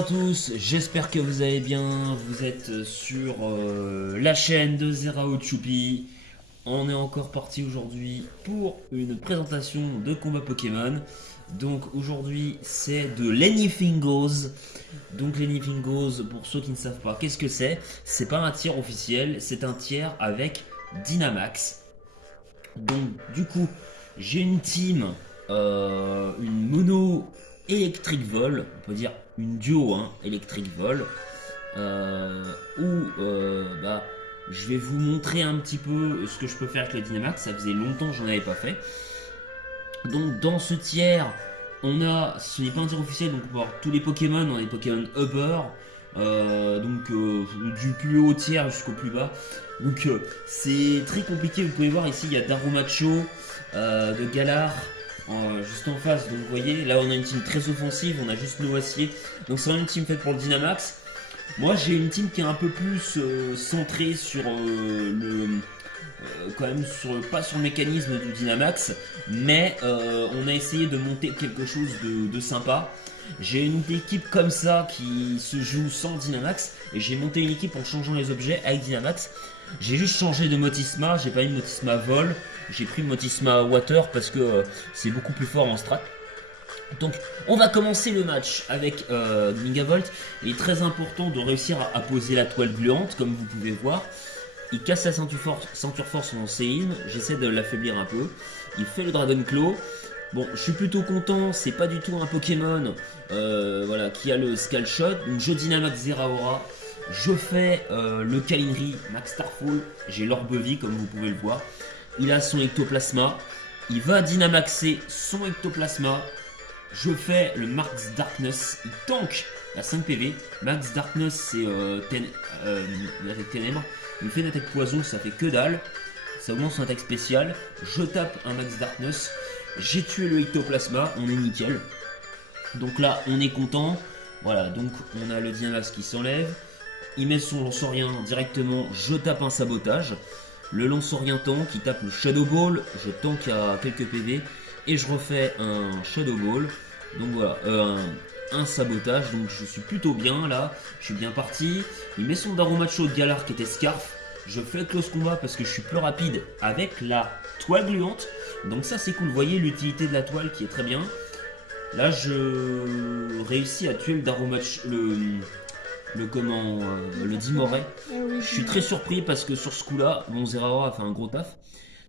à tous, j'espère que vous allez bien, vous êtes sur la chaîne de Zerao Choupi. On est encore parti aujourd'hui pour une présentation de combat Pokémon. Donc aujourd'hui c'est de l'Anything Goes. Donc l'Anything Goes, pour ceux qui ne savent pas, qu'est-ce que c'est? C'est pas un tiers officiel, c'est un tiers avec Dynamax. Donc du coup j'ai une team, une mono électrique vol, on peut dire une duo électrique vol, où je vais vous montrer un petit peu ce que je peux faire avec le Dynamax. Ça faisait longtemps que j'en avais pas fait. Donc dans ce tiers, on a, ce n'est pas un tiers officiel, donc on peut avoir tous les Pokémon, on a les Pokémon Upper, du plus haut tiers jusqu'au plus bas. Donc c'est très compliqué, vous pouvez voir ici il y a Darumacho, de Galar, juste en face. Donc vous voyez, là on a une team très offensive, on a juste Noacier. Donc c'est vraiment une team faite pour le Dynamax. Moi j'ai une team qui est un peu plus centrée sur quand même pas sur le mécanisme du Dynamax, mais on a essayé de monter quelque chose de sympa. J'ai une équipe comme ça qui se joue sans Dynamax, et j'ai monté une équipe en changeant les objets avec Dynamax. J'ai juste changé de Motisma, j'ai pas eu Motisma Vol, j'ai pris Motisma Water parce que c'est beaucoup plus fort en strat. Donc on va commencer le match avec Nigavolt. Il est très important de réussir à poser la toile gluante, comme vous pouvez voir. Il casse sa ceinture force en séisme, j'essaie de l'affaiblir un peu. Il fait le Dragon Claw. Bon, je suis plutôt content, c'est pas du tout un Pokémon qui a le Scald Shot. Donc je Dynamax Zeraora, je fais le Calinri Max Starfall, j'ai l'Orbe-Vie comme vous pouvez le voir. Il a son Ectoplasma, il va Dynamaxer son Ectoplasma. Je fais le Max Darkness, il tank à 5 PV. Max Darkness c'est l'attaque ténèbres. Il me fait une attaque poison, ça fait que dalle. Ça augmente son attaque spéciale. Je tape un Max Darkness. J'ai tué le Ectoplasma, on est nickel. Donc là, on est content. Voilà, donc on a le Dynamax qui s'enlève. Il met son Lanceorien directement. Je tape un Sabotage. Le Lanceorien tank, il tape le Shadow Ball. Je tank à quelques PV. Et je refais un Shadow Ball. Donc voilà, un Sabotage. Donc je suis plutôt bien là. Je suis bien parti. Il met son Darumacho de Galar qui était Scarf. Je fais close combat parce que je suis plus rapide avec la toile gluante. Donc ça c'est cool, vous voyez l'utilité de la toile qui est très bien. Là je réussis à tuer le Darumacho, le Dimoray. Je suis très surpris parce que sur ce coup là, mon Zeraora a fait un gros taf.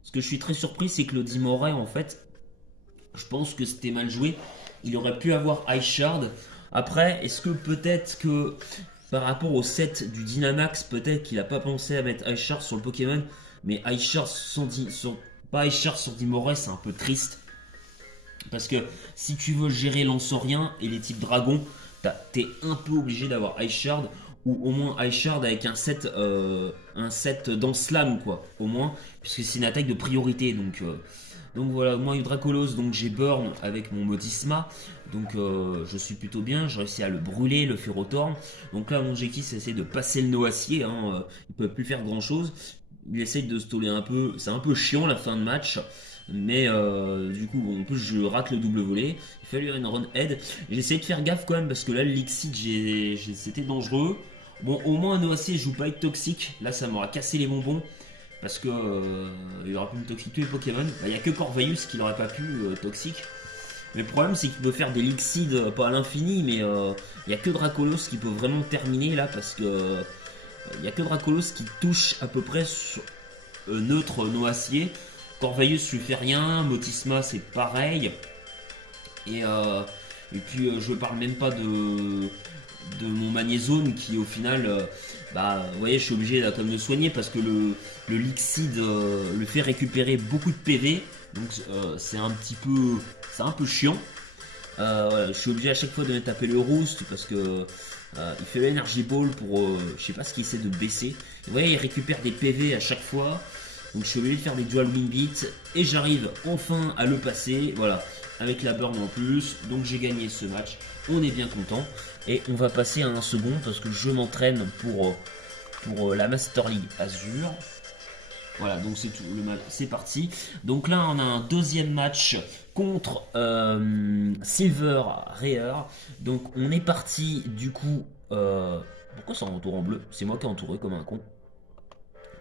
Ce que je suis très surpris c'est que le Dimoray en fait, je pense que c'était mal joué. Il aurait pu avoir Ice Shard. Après, est-ce que peut-être que par rapport au set du Dynamax, peut-être qu'il n'a pas pensé à mettre Ice Shard sur le Pokémon, mais Ice Shard pas Ice Shard sur Dimoray, c'est un peu triste. Parce que si tu veux gérer Lanceorien et les types Dragon, t'es un peu obligé d'avoir Ice Shard, ou au moins Ice Shard avec un set dans Slam, quoi, au moins, puisque c'est une attaque de priorité, donc voilà, moi eu Dracolos, donc j'ai Burn avec mon Motisma, donc je suis plutôt bien, j'ai réussi à le brûler, le Ferrothorn. Donc là mon objectif c'est d'essayer de passer le Noacier, il peut plus faire grand chose, il essaye de stoller un peu, c'est un peu chiant la fin de match, mais du coup bon, en plus je rate le double volet, il fallait une run head, j'ai essayé de faire gaffe quand même parce que là le Lixid c'était dangereux. Bon au moins un Noacier je joue pas être toxique, là ça m'aura cassé les bonbons. Parce que il aurait pu me toxiquer tous les Pokémon. Il n'y a que Corvus qui n'aurait pas pu toxique. Mais le problème c'est qu'il peut faire des Lixides pas à l'infini, mais il n'y a que Dracolos qui peut vraiment terminer là parce que il n'y a que Dracolos qui touche à peu près sur, neutre Noacier. Corvus lui fait rien, Motisma c'est pareil. Et puis je parle même pas de mon Magnézone qui au final vous voyez je suis obligé là, comme de soigner parce que le Lixid le fait récupérer beaucoup de PV, donc c'est un peu chiant. Voilà, je suis obligé à chaque fois de taper le Roost parce que il fait l'Energy Ball pour je sais pas ce qu'il essaie de baisser. Vous voyez il récupère des PV à chaque fois, donc je suis obligé de faire des Dual Wing Beat et j'arrive enfin à le passer, voilà, avec la burn en plus. Donc j'ai gagné ce match, on est bien content. Et on va passer à un second parce que je m'entraîne pour la Master League Azure. Voilà, donc c'est tout, c'est parti. Donc là on a un deuxième match contre Silver Rare. Donc on est parti du coup. Pourquoi ça entoure en bleu? C'est moi qui ai entouré comme un con.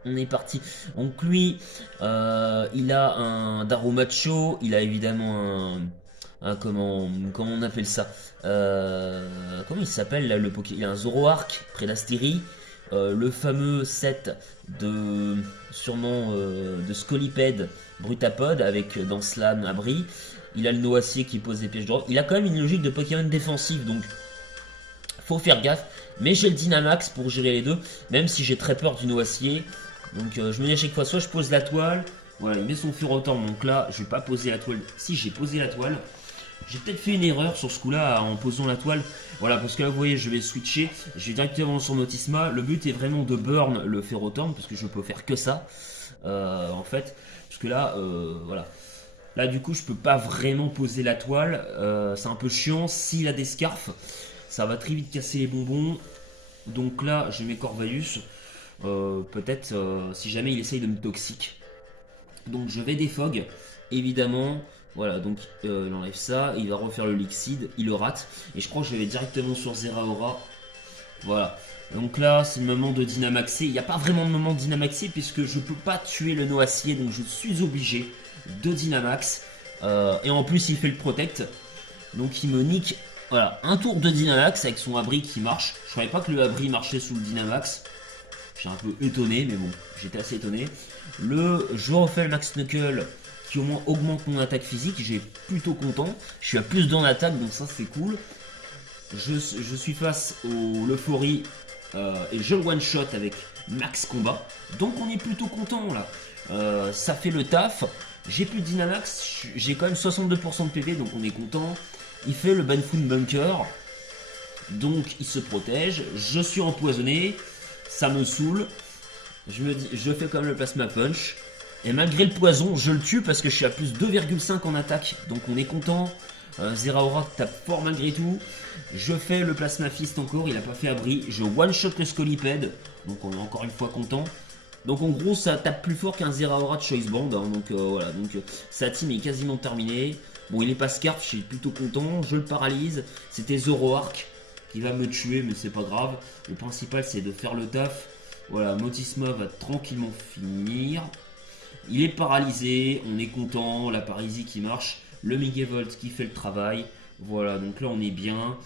On est parti. Donc lui, il a un Darumacho, il a évidemment comment on appelle ça, comment il s'appelle là, le Poké. Il a un Zoroark, Prédasteri, le fameux set de sûrement de Scolipede, Brutapod avec dans Slam Abri. Il a le Noacier qui pose des pièges de rock. Il a quand même une logique de Pokémon défensif, donc faut faire gaffe. Mais j'ai le Dynamax pour gérer les deux, même si j'ai très peur du Noacier. Donc je me dis à chaque fois, soit je pose la toile, voilà, il met son Furotorm, donc là je vais pas poser la toile. Si, j'ai posé la toile. J'ai peut-être fait une erreur sur ce coup-là en posant la toile. Voilà, parce que là vous voyez, je vais switcher, je vais directement sur Nautisma. Le but est vraiment de burn le Furotorm, parce que je peux faire que ça, en fait. Parce que là, voilà. Là du coup je peux pas vraiment poser la toile, c'est un peu chiant. S'il a des scarfs, ça va très vite casser les bonbons. Donc là j'ai mes Corvalus. Peut-être si jamais il essaye de me toxique. Donc je vais défog, évidemment. Voilà, donc il enlève ça, il va refaire le Lixide, il le rate. Et je crois que je vais directement sur Zeraora. Voilà. Donc là, c'est le moment de Dynamaxer. Il n'y a pas vraiment de moment de Dynamaxer puisque je ne peux pas tuer le Noacier. Donc je suis obligé de Dynamax. Et en plus, il fait le Protect. Donc il me nique. Voilà, un tour de Dynamax avec son abri qui marche. Je ne savais pas que le abri marchait sous le Dynamax. J'ai un peu étonné, mais bon, j'étais assez étonné. Je refais le Max Knuckle qui au moins augmente mon attaque physique. J'ai plutôt content. Je suis à plus dans l'attaque, donc ça c'est cool. Je suis face au Leufori et je le one shot avec Max Combat. Donc on est plutôt content là. Ça fait le taf. J'ai plus de Dynamax. J'ai quand même 62% de PV, donc on est content. Il fait le Banfun Bunker. Donc il se protège. Je suis empoisonné. Ça me saoule. Je me dis, je fais quand même le Plasma Punch. Et malgré le poison, je le tue parce que je suis à plus 2,5 en attaque. Donc on est content. Zeraora tape fort malgré tout. Je fais le Plasma Fist encore. Il n'a pas fait abri. Je one-shot le Scolipede. Donc on est encore une fois content. Donc en gros, ça tape plus fort qu'un Zeraora de Choice Band. Hein. Donc voilà. Donc sa team est quasiment terminée. Bon, il est pas Scarf. Je suis plutôt content. Je le paralyse. C'était Zoroark qui va me tuer, mais c'est pas grave. Le principal, c'est de faire le taf. Voilà, Motisma va tranquillement finir. Il est paralysé, on est content. La paralysie qui marche. Le Megavolt qui fait le travail. Voilà, donc là, on est bien.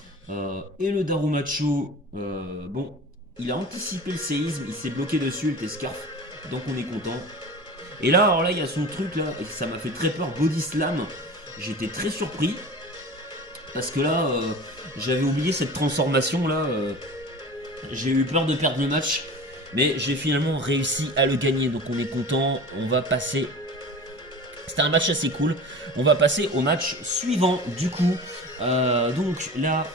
Et le Darumacho, bon, il a anticipé le séisme. Il s'est bloqué dessus, le T-Scarf. Donc on est content. Et là, alors là, il y a son truc, là. Et ça m'a fait très peur. Body Slam. J'étais très surpris. Parce que là, j'avais oublié cette transformation là. J'ai eu peur de perdre le match. Mais j'ai finalement réussi à le gagner. Donc on est content. On va passer. C'était un match assez cool. On va passer au match suivant du coup. Donc là,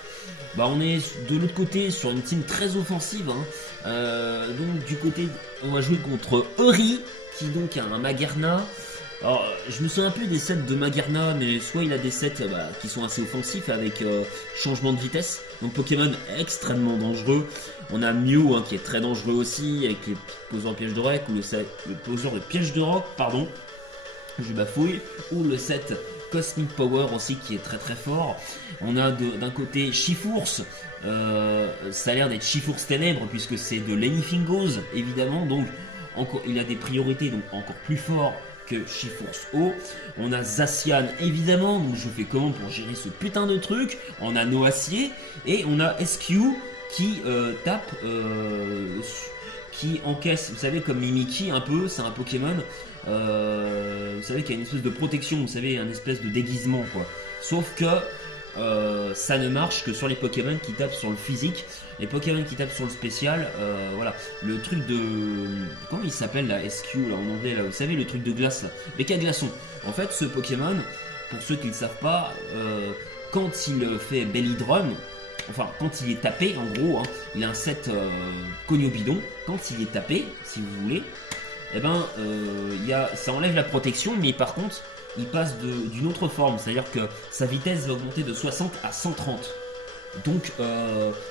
bah, on est de l'autre côté sur une team très offensive. Hein. Donc du côté, on va jouer contre Ori. Qui donc a un Magarna. Alors, je me souviens un peu des sets de Magarna, mais soit il a des sets qui sont assez offensifs avec changement de vitesse, donc Pokémon extrêmement dangereux. On a Mew hein, qui est très dangereux aussi, avec les poseurs de pièges de roc, ou le poseur de pièges de roc, pardon, je bafouille, ou le set Cosmic Power aussi qui est très très fort. On a d'un côté Chifours, ça a l'air d'être Chifours Ténèbres, puisque c'est de Lennyfingos évidemment, donc encore, il a des priorités, donc encore plus fort que Chifours O. On a Zacian évidemment, donc je fais comment pour gérer ce putain de truc. On a Noacier et on a SQ qui tape, qui encaisse, vous savez comme Mimikyu un peu, c'est un Pokémon, vous savez qu'il y a une espèce de protection, vous savez, un espèce de déguisement quoi. Sauf que ça ne marche que sur les Pokémon qui tapent sur le physique. Les Pokémon qui tapent sur le spécial, voilà. Le truc de... Comment il s'appelle la SQ là en anglais là, vous savez le truc de glace là, Mecha Glaçon. En fait ce Pokémon, pour ceux qui ne le savent pas, quand il fait Belly Drum, enfin quand il est tapé en gros, hein, il a un set Cognobidon, quand il est tapé, si vous voulez, eh ben, ça enlève la protection, mais par contre il passe d'une autre forme, c'est-à-dire que sa vitesse va augmenter de 60 à 130. Donc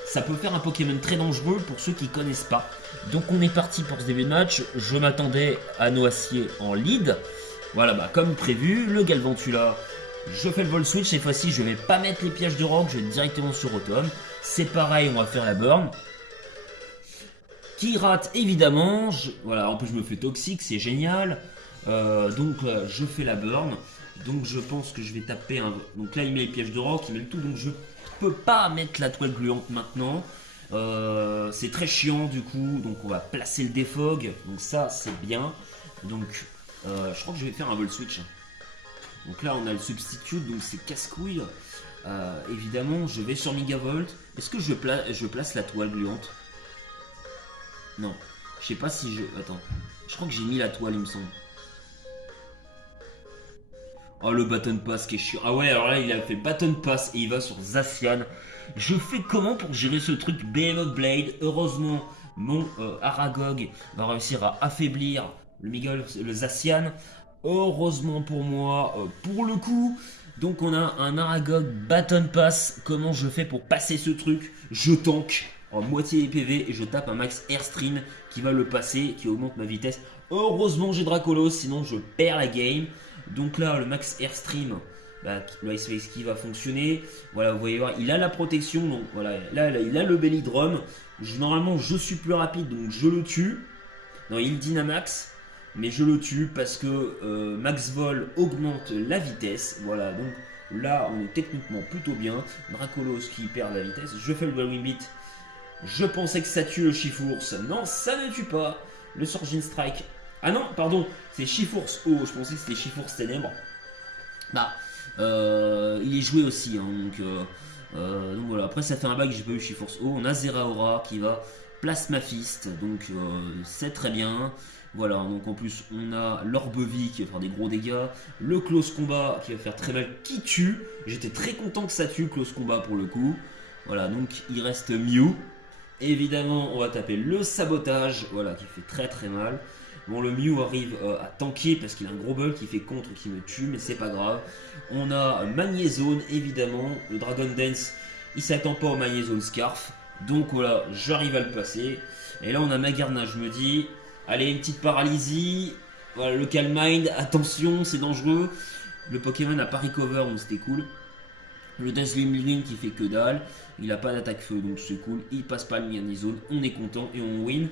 ça peut faire un Pokémon très dangereux pour ceux qui connaissent pas. Donc on est parti pour ce début de match. Je m'attendais à Noacier en lead. Voilà, bah, comme prévu, le Galvantula Je fais le vol switch, cette fois-ci je vais pas mettre les pièges de rock, je vais directement sur Automne. C'est pareil, on va faire la burn. Qui rate évidemment, voilà, en plus je me fais toxique, c'est génial. Donc je fais la burn. Donc je pense que je vais taper un... Donc là il met les pièges de rock, il met le tout, donc je peux pas mettre la toile gluante maintenant. C'est très chiant du coup, donc on va placer le défog, donc ça c'est bien. Donc je crois que je vais faire un vol switch. Donc là on a le substitute, donc c'est casse-couille. Évidemment je vais sur Megavolt. Est-ce que je place la toile gluante? Non, je sais pas si je... Attends, je crois que j'ai mis la toile il me semble. Oh le Baton Pass qui est chiant. Ah ouais, alors là il a fait Baton Pass et il va sur Zacian. Je fais comment pour gérer ce truc Behemoth Blade? Heureusement mon Aragog va réussir à affaiblir le Zacian. Heureusement pour moi, pour le coup. Donc on a un Aragog Baton Pass. Comment je fais pour passer ce truc? Je tank en moitié PV et je tape un max Airstream qui va le passer, qui augmente ma vitesse. Heureusement j'ai Dracolos, sinon je perds la game. Donc là, le max Airstream, bah, le Ice Face qui va fonctionner. Voilà, vous voyez voir, il a la protection. Donc voilà, là il a le Belly Drum. Normalement, je suis plus rapide, donc je le tue. Non, il Dynamax, mais je le tue parce que Max Vol augmente la vitesse. Voilà, donc là, on est techniquement plutôt bien. Dracolos qui perd la vitesse. Je fais le Wing Beat. Je pensais que ça tue le Chifours. Non, ça ne tue pas. Le Surgeon Strike. Ah non, pardon, c'est Chifours O, je pensais que c'était Chifours Ténèbres. Bah, il est joué aussi, hein, donc voilà. Après, ça fait un bail que j'ai pas eu Chifours O. On a Zeraora qui va Plasma Fist, donc c'est très bien. Voilà, donc en plus, on a l'Orbevie qui va faire des gros dégâts. Le Close Combat qui va faire très mal, qui tue. J'étais très content que ça tue, Close Combat pour le coup. Voilà, donc il reste Mew. Évidemment, on va taper le Sabotage, voilà, qui fait très très mal. Bon, le Mew arrive à tanker parce qu'il a un gros bug qui fait contre, qui me tue, mais c'est pas grave. On a Magnézone, évidemment. Le Dragon Dance, il s'attend pas au Magnézone Scarf. Donc voilà, j'arrive à le passer. Et là, on a Magarna, je me dis, allez, une petite paralysie. Voilà, le Calm Mind, attention, c'est dangereux. Le Pokémon a pas recover, donc c'était cool. Le Dazzling qui fait que dalle, il a pas d'attaque feu donc c'est cool, il passe pas le Magnézone, on est content et on win.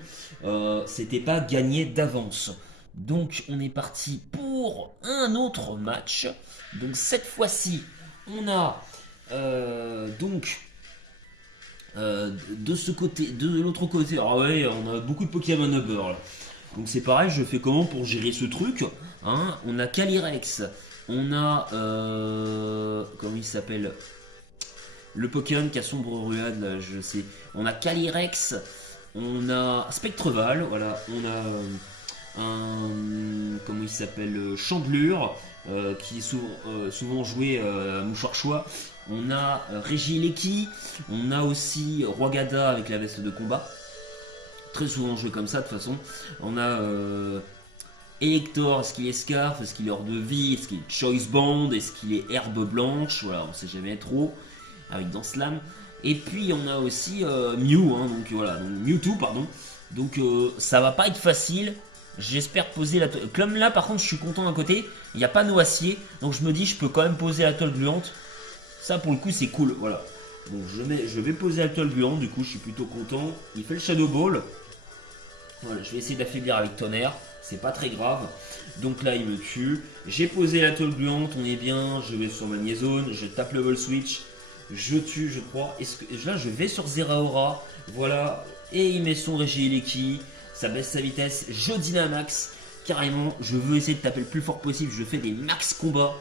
C'était pas gagné d'avance. Donc on est parti pour un autre match. Donc cette fois-ci, on a de ce côté, de l'autre côté, ah ouais, on a beaucoup de Pokémon Uber là. Donc c'est pareil, je fais comment pour gérer ce truc, hein? On a Calyrex. On a, comment il s'appelle? Le Pokémon qui a sombre ruade, là, je sais. On a Calyrex, on a Spectreval, voilà. On a comment il s'appelle? Chandelure, qui est souvent joué à Mouchoir-Choix. On a Regieleki, on a aussi Roigada avec la veste de combat. Très souvent joué comme ça de toute façon. On a... Elector, est-ce qu'il est Scarf, est-ce qu'il est hors de vie, est-ce qu'il est Choice Band, est-ce qu'il est Herbe Blanche, voilà, on sait jamais trop, avec dans Slam. Et puis on a aussi Mew, hein, donc voilà, donc Mewtwo, pardon. Donc ça va pas être facile, j'espère poser la toile. Comme là par contre je suis content d'un côté, il n'y a pas Noacier, donc je me dis je peux quand même poser la toile gluante. Ça pour le coup c'est cool, voilà. Bon, je vais poser la toile gluante, du coup je suis plutôt content. Il fait le Shadow Ball. Voilà, je vais essayer d'affaiblir avec Tonnerre. C'est pas très grave. Donc là, il me tue. J'ai posé la toile gluante, on est bien. Je vais sur Magnézone, je tape le vol switch. Je tue, je crois. Là, je vais sur Zeraora. Voilà. Et il met son Regieleki. Ça baisse sa vitesse. Je Dynamax. Carrément, je veux essayer de taper le plus fort possible. Je fais des max combats.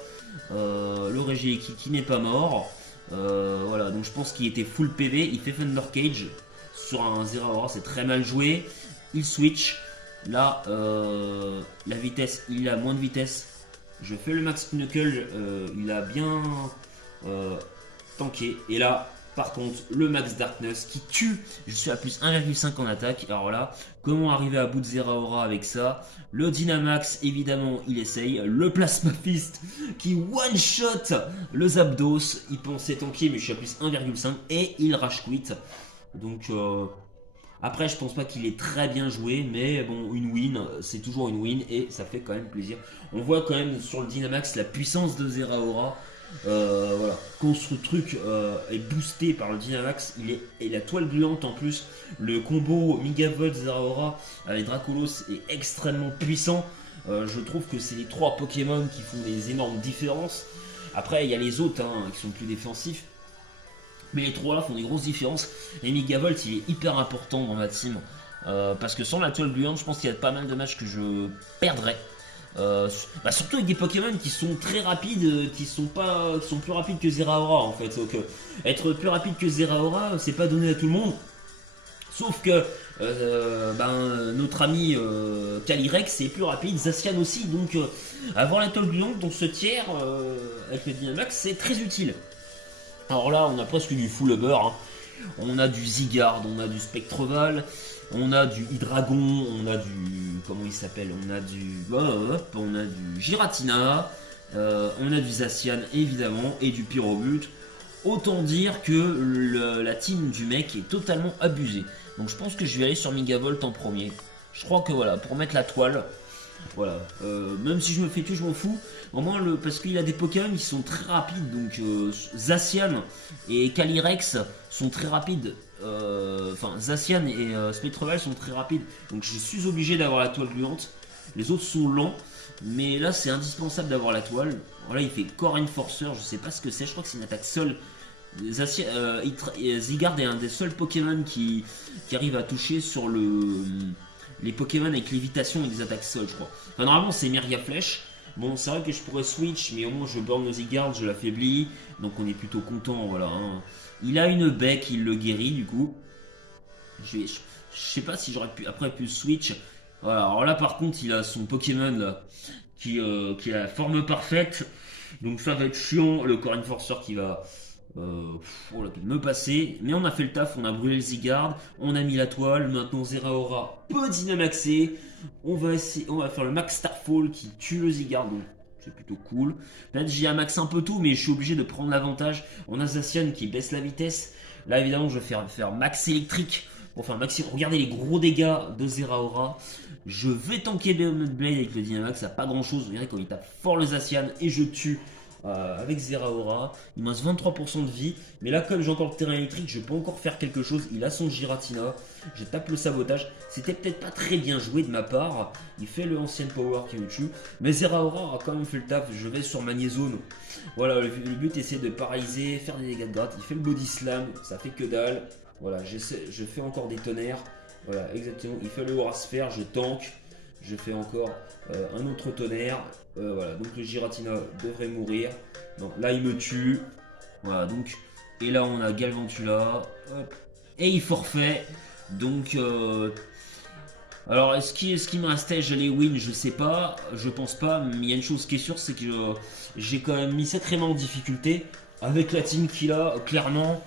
Le Regieleki qui n'est pas mort. Voilà, donc je pense qu'il était full PV. Il fait Thunder Cage sur un Zeraora. C'est très mal joué. Il switch. Là, la vitesse, il a moins de vitesse. Je fais le max knuckle, il a bien tanké. Et là, par contre, le max darkness qui tue. Je suis à plus 1,5 en attaque. Alors là, comment arriver à bout de Zeraora avec ça? Le Dynamax, évidemment, il essaye. Le Plasma Fist qui one-shot le Zapdos. Il pensait tanker, mais je suis à plus 1,5. Et il rage quit. Donc... Après, je pense pas qu'il est très bien joué, mais bon, une win, c'est toujours une win et ça fait quand même plaisir. On voit quand même sur le Dynamax la puissance de Zeraora. Voilà. Quand ce truc est boosté par le Dynamax, et la toile gluante en plus, le combo Megavolt Zeraora avec Dracolos est extrêmement puissant. Je trouve que c'est les 3 Pokémon qui font des énormes différences. Après, il y a les autres qui sont plus défensifs. Mais les 3 là font des grosses différences. Et Megavolt, il est hyper important dans ma team. Parce que sans la toile gluante, je pense qu'il y a pas mal de matchs que je perdrais. Surtout avec des Pokémon qui sont très rapides, qui sont plus rapides que Zeraora en fait. Donc, être plus rapide que Zeraora, c'est pas donné à tout le monde. Sauf que notre ami Calyrex est plus rapide, Zacian aussi, donc avoir la toile gluante dans ce tiers avec le Dynamax, c'est très utile. Alors là, on a presque du full beurre. On a du Zygarde, on a du Spectreval, on a du Hydreigon, on a du... comment il s'appelle? On a du Giratina, on a du Zacian évidemment, et du Pyrobut. Autant dire que la team du mec est totalement abusée. Donc je pense que je vais aller sur Megavolt en premier. Je crois que voilà, pour mettre la toile, voilà. Même si je me fais tuer, je m'en fous. Au moins, parce qu'il a des Pokémon qui sont très rapides. Donc Zacian et Calyrex sont très rapides. Zacian et Spectreval sont très rapides. Donc je suis obligé d'avoir la toile gluante. Les autres sont lents. Mais là, c'est indispensable d'avoir la toile. Voilà, il fait Core Enforcer. Je sais pas ce que c'est. Je crois que c'est une attaque seule. Zygarde est un des seuls Pokémon qui arrive à toucher sur les Pokémon avec lévitation et des attaques seules, je crois. Enfin, normalement, c'est Myria Flèche. Bon, c'est vrai que je pourrais switch, mais au moins je burn le Zygarde, je l'affaiblis. Donc on est plutôt content, voilà. Il a une baie qui le guérit, du coup. Je sais pas si j'aurais pu switch. Voilà, alors là, par contre, il a son Pokémon là, qui a la forme parfaite. Donc ça va être chiant, le Core Enforcer qui va... me passer, mais on a fait le taf, on a brûlé le Zygarde, on a mis la toile, maintenant Zeraora peut Dynamaxer, on va faire le Max Starfall qui tue le Zygarde, donc c'est plutôt cool. Peut-être j'ai un max un peu tout, mais je suis obligé de prendre l'avantage. On a Zacian qui baisse la vitesse, là évidemment je vais faire max électrique, pour faire maximum. Regardez les gros dégâts de Zeraora, je vais tanker Behemoth Blade avec le Dynamax, ça pas grand chose, regardez quand il tape fort le Zacian et je tue. Avec Zeraora, il me reste 23% de vie, mais là comme j'ai encore le terrain électrique, je peux encore faire quelque chose. Il a son Giratina, je tape le sabotage, c'était peut-être pas très bien joué de ma part, il fait le ancien power qui me tue, mais Zeraora a quand même fait le taf. Je vais sur Magnézone, voilà, le but c'est de paralyser, faire des dégâts de gratte. Il fait le body slam, ça fait que dalle, voilà, je fais encore des tonnerres, voilà, exactement, il fait le Aura Sphere, je tank. Je fais encore un autre tonnerre. Voilà, donc le Giratina devrait mourir. Non, là il me tue. Voilà, donc. Et là on a Galvantula. Hop, et il forfait. Donc. Alors est-ce qu'il me restait, j'allais win, je sais pas. Je pense pas. Mais il y a une chose qui est sûre, c'est que j'ai quand même mis sacrément en difficulté. Avec la team qu'il a, clairement.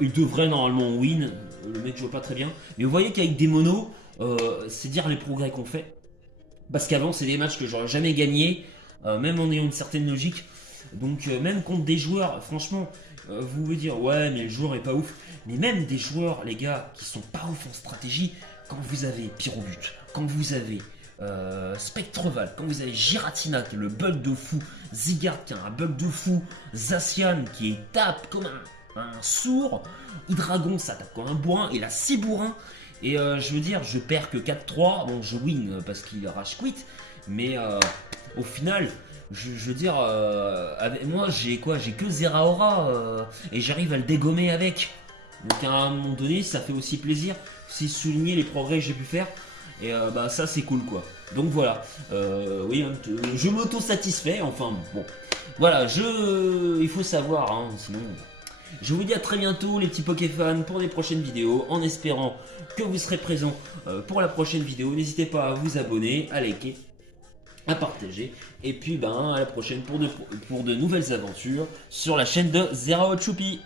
Il devrait normalement win. Le mec joue pas très bien. Mais vous voyez qu'avec des monos. C'est dire les progrès qu'on fait. Parce qu'avant, c'est des matchs que j'aurais jamais gagné, même en ayant une certaine logique. Donc, même contre des joueurs, franchement, vous pouvez dire, ouais, mais le joueur est pas ouf. Mais même des joueurs, les gars, qui sont pas ouf en stratégie, quand vous avez Pyrobut, quand vous avez Spectreval, quand vous avez Giratina qui est le bug de fou, Zygarde qui a un bug de fou, Zacian qui tape comme un sourd, Hydreigon ça tape comme un bourrin, et là c'est bourrin. Et je veux dire, je perds que 4-3, bon je win parce qu'il rage quit, mais au final, je veux dire, moi j'ai que Zeraora et j'arrive à le dégommer avec. Donc à un moment donné, ça fait aussi plaisir, c'est souligner les progrès que j'ai pu faire, et ça c'est cool quoi. Donc voilà, oui, je m'auto-satisfais, enfin bon. Voilà, il faut savoir, hein, sinon... Je vous dis à très bientôt les petits Pokéfans pour des prochaines vidéos, en espérant que vous serez présents pour la prochaine vidéo. N'hésitez pas à vous abonner, à liker, à partager. Et puis à la prochaine pour de nouvelles aventures sur la chaîne de Zeraora Choupi.